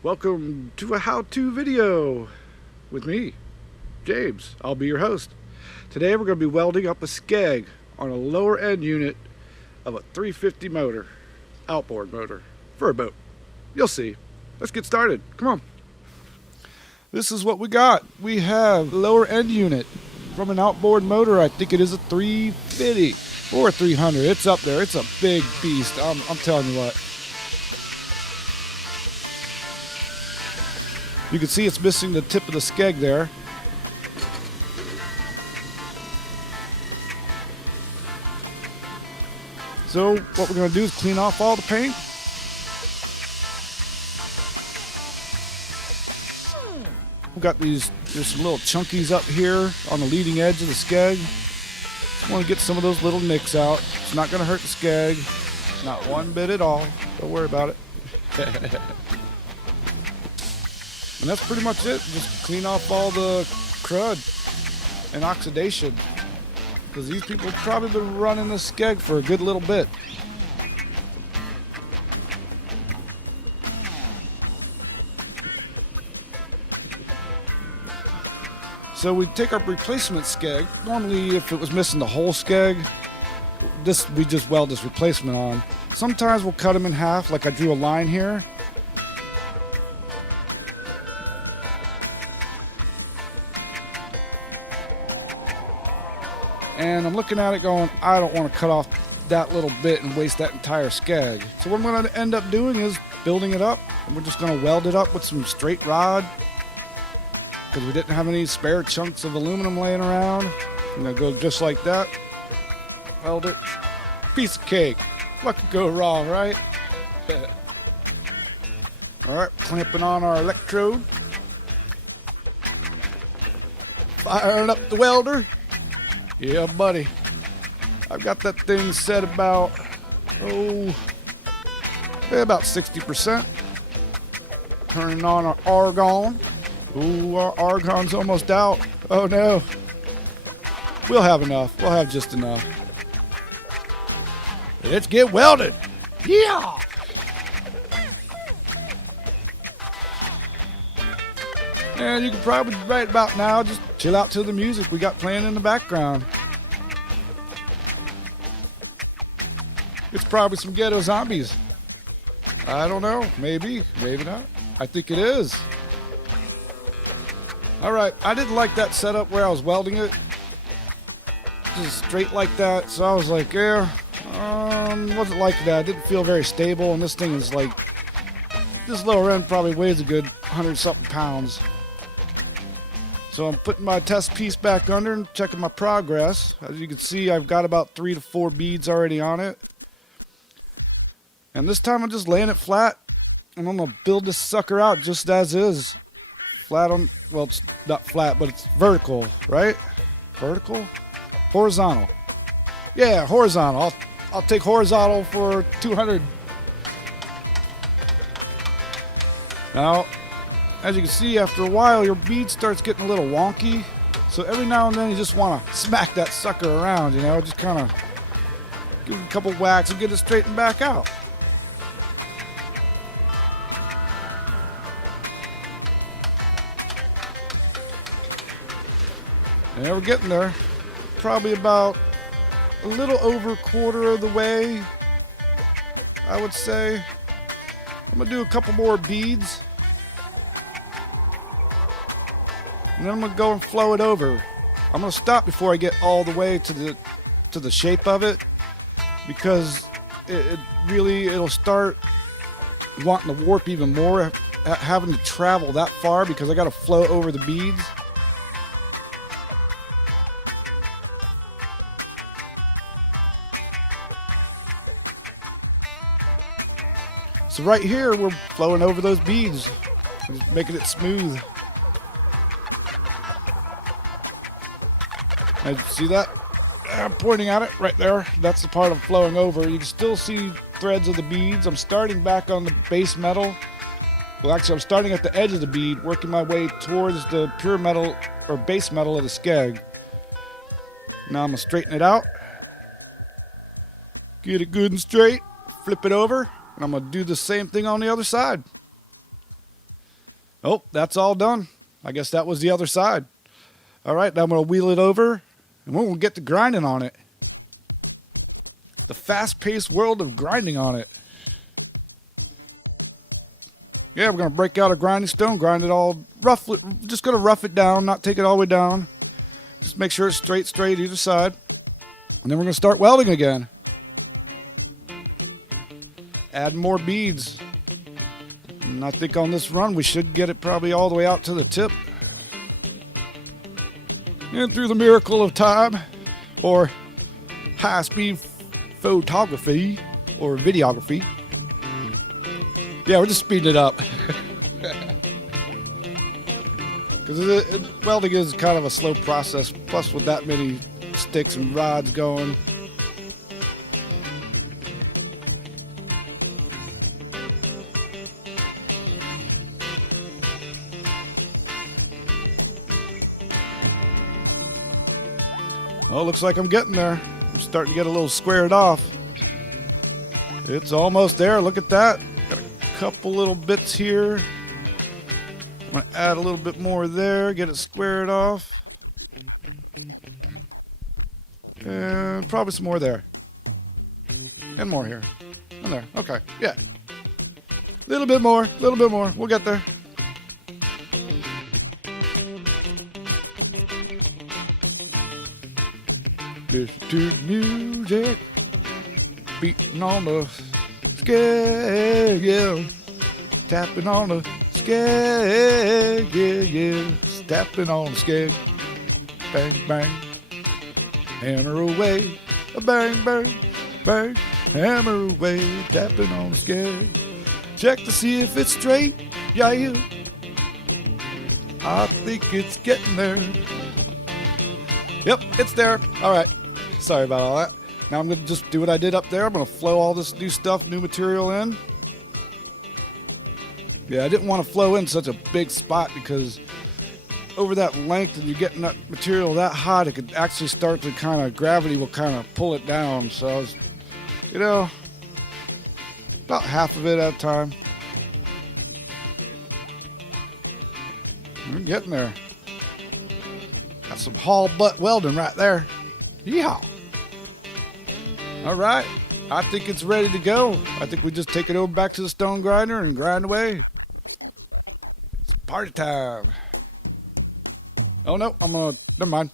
Welcome to a how-to video with me, James. I'll be your host. Today we're going to be welding up a Skeg on a lower end unit of a 350 motor, outboard motor, for a boat. You'll see. Let's get started. Come on. This is what we got. We have a lower end unit from an outboard motor. I think it is a 350 or a 300. It's up there. It's a big beast. I'm telling you what. You can see it's missing the tip of the Skeg there. So what we're going to do is clean off all the paint. We've got there's some little chunkies up here on the leading edge of the Skeg. Just want to get some of those little nicks out. It's not going to hurt the Skeg. Not one bit at all. Don't worry about it. And that's pretty much it. Just clean off all the crud and oxidation. Because these people have probably been running the Skeg for a good little bit. So we take our replacement Skeg. Normally if it was missing the whole Skeg, we just weld this replacement on. Sometimes we'll cut them in half, like I drew a line here. And I'm looking at it going, I don't want to cut off that little bit and waste that entire Skeg. So what I'm going to end up doing is building it up. And we're just going to weld it up with some straight rod. Because we didn't have any spare chunks of aluminum laying around. I'm going to go just like that. Weld it. Piece of cake. What could go wrong, right? Alright, clamping on our electrode. Firing up the welder. Yeah, buddy. I've got that thing set about 60%. Turning on our argon. Ooh, our argon's almost out. Oh no. We'll have enough. We'll have just enough. Let's get welded. Yeah. And you can probably right about now just chill out to the music we got playing in the background. It's probably some ghetto zombies. I don't know. Maybe. Maybe not. I think it is. Alright, I didn't like that setup where I was welding it. Just straight like that. So I was like, yeah, wasn't like that. It didn't feel very stable. And this thing is like, this lower end probably weighs a good 100-something pounds. So I'm putting my test piece back under and checking my progress. As you can see, I've got about 3 to 4 beads already on it. And this time I'm just laying it flat. And I'm going to build this sucker out just as is. Flat on, well, it's not flat, but it's vertical, right? Vertical? Horizontal. Yeah, horizontal. I'll take horizontal for 200. Now, as you can see, after a while, your bead starts getting a little wonky. So every now and then, you just want to smack that sucker around, you know, just kind of give it a couple whacks and get it straightened back out. And we're getting there. Probably about a little over a quarter of the way, I would say. I'm going to do a couple more beads. And then I'm going to go and flow it over. I'm going to stop before I get all the way to the shape of it, because it'll start wanting to warp even more, having to travel that far because I got to flow over the beads. So right here we're flowing over those beads, just making it smooth. And see that? I'm pointing at it right there. That's the part I'm flowing over. You can still see threads of the beads. I'm starting back on the base metal. Well, actually, I'm starting at the edge of the bead, working my way towards the pure metal or base metal of the Skeg. Now I'm going to straighten it out. Get it good and straight. Flip it over. And I'm going to do the same thing on the other side. Oh, that's all done. I guess that was the other side. All right, now I'm going to wheel it over, and we're going to get to grinding on it. The fast-paced world of grinding on it. Yeah, we're going to break out a grinding stone, grind it all roughly. Just going to rough it down, not take it all the way down. Just make sure it's straight either side. And then we're going to start welding again. Add more beads. And I think on this run we should get it probably all the way out to the tip. And through the miracle of time, or high-speed photography, or videography. Yeah, we're just speeding it up. Because welding is kind of a slow process, plus with that many sticks and rods going. Oh, looks like I'm getting there. I'm starting to get a little squared off. It's almost there. Look at that. Got a couple little bits here. I'm going to add a little bit more there, get it squared off. And probably some more there. And more here. And there. Okay. Yeah. A little bit more. A little bit more. We'll get there. Listen to the music. Beating on the Skeg, yeah. Tapping on the Skeg, yeah. Tapping on the Skeg. Bang, bang. Hammer away. Bang, bang, bang. Hammer away. Tapping on the Skeg. Check to see if it's straight. Yeah, yeah. I think it's getting there. Yep, it's there. All right. Sorry about all that. Now I'm going to just do what I did up there. I'm going to flow all this new stuff, new material in. Yeah, I didn't want to flow in such a big spot because over that length and you're getting that material that hot, it could actually start to kind of, gravity will kind of pull it down. So I was, you know, about half of it at a time. We're getting there. Got some Hall butt welding right there. Yeehaw. All right. I think it's ready to go. I think we just take it over back to the stone grinder and grind away. It's party time. Oh, no. Never mind.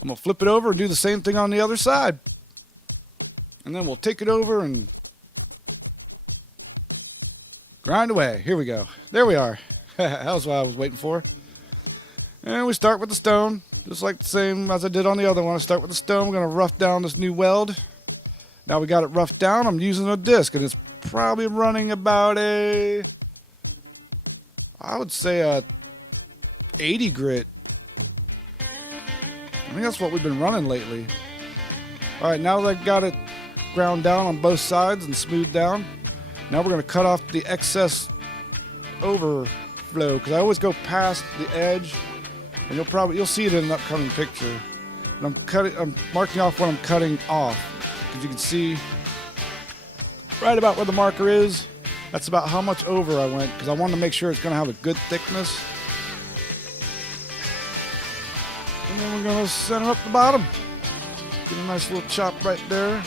I'm going to flip it over and do the same thing on the other side. And then we'll take it over and grind away. Here we go. There we are. That was what I was waiting for. And we start with the stone. Just like the same as I did on the other one. I start with the stone. We're going to rough down this new weld. Now we got it roughed down. I'm using a disc, and it's probably running about I would say a 80 grit. I think that's what we've been running lately. All right, now that I got it ground down on both sides and smoothed down, now we're going to cut off the excess overflow because I always go past the edge. And you'll see it in an upcoming picture. And I'm marking off what I'm cutting off. Because you can see right about where the marker is. That's about how much over I went. Because I wanted to make sure it's going to have a good thickness. And then we're going to center up the bottom. Get a nice little chop right there.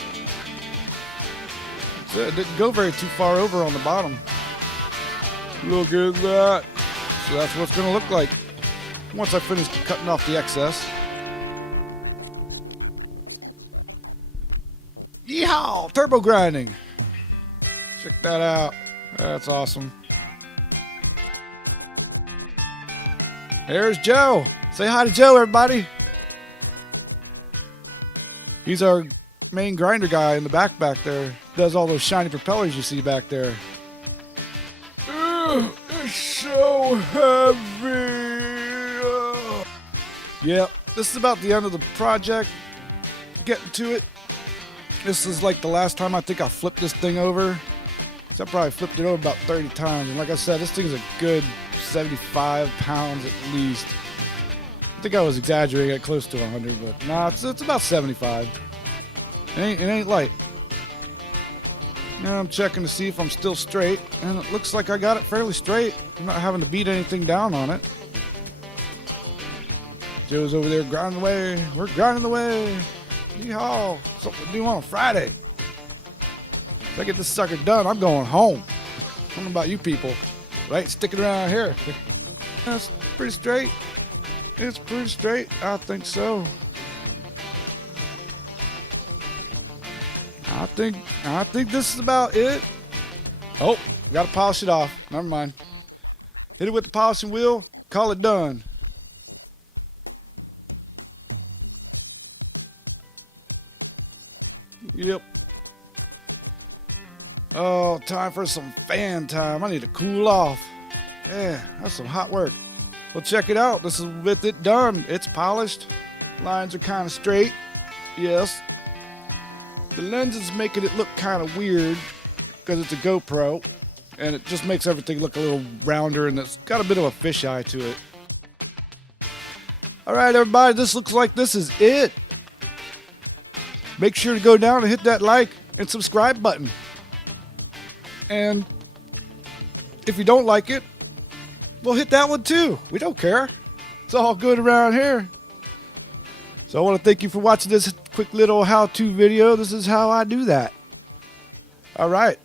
That's it. It didn't go very too far over on the bottom. Look at that. So that's what it's going to look like once I finish cutting off the excess. Yeehaw! Turbo grinding. Check that out. That's awesome. There's Joe. Say hi to Joe, everybody. He's our main grinder guy in the back there. Does all those shiny propellers you see back there. Ugh, it's so heavy. Yep, this is about the end of the project. Getting to it. This is like the last time I think I flipped this thing over. So I probably flipped it over about 30 times. And like I said, this thing's a good 75 pounds at least. I think I was exaggerating at close to 100, but nah, it's about 75. It ain't light. Now I'm checking to see if I'm still straight, and it looks like I got it fairly straight. I'm not having to beat anything down on it. Joe's over there grinding away. We're grinding away. Yeehaw. Something to do on a Friday. If I get this sucker done, I'm going home. I don't know about you people, but I ain't sticking around here. That's pretty straight. It's pretty straight. I think so. I think this is about it. Oh, gotta polish it off. Never mind. Hit it with the polishing wheel. Call it done. Yep. Oh, time for some fan time. I need to cool off. Yeah, that's some hot work. Well, check it out. This is with it done. It's polished. Lines are kind of straight. Yes. The lens is making it look kind of weird because it's a GoPro, and it just makes everything look a little rounder, and it's got a bit of a fisheye to it. All right, everybody, this looks like this is it. Make sure to go down and hit that like and subscribe button. And if you don't like it, well, hit that one too. We don't care. It's all good around here. So I want to thank you for watching this quick little how-to video. This is how I do that. All right.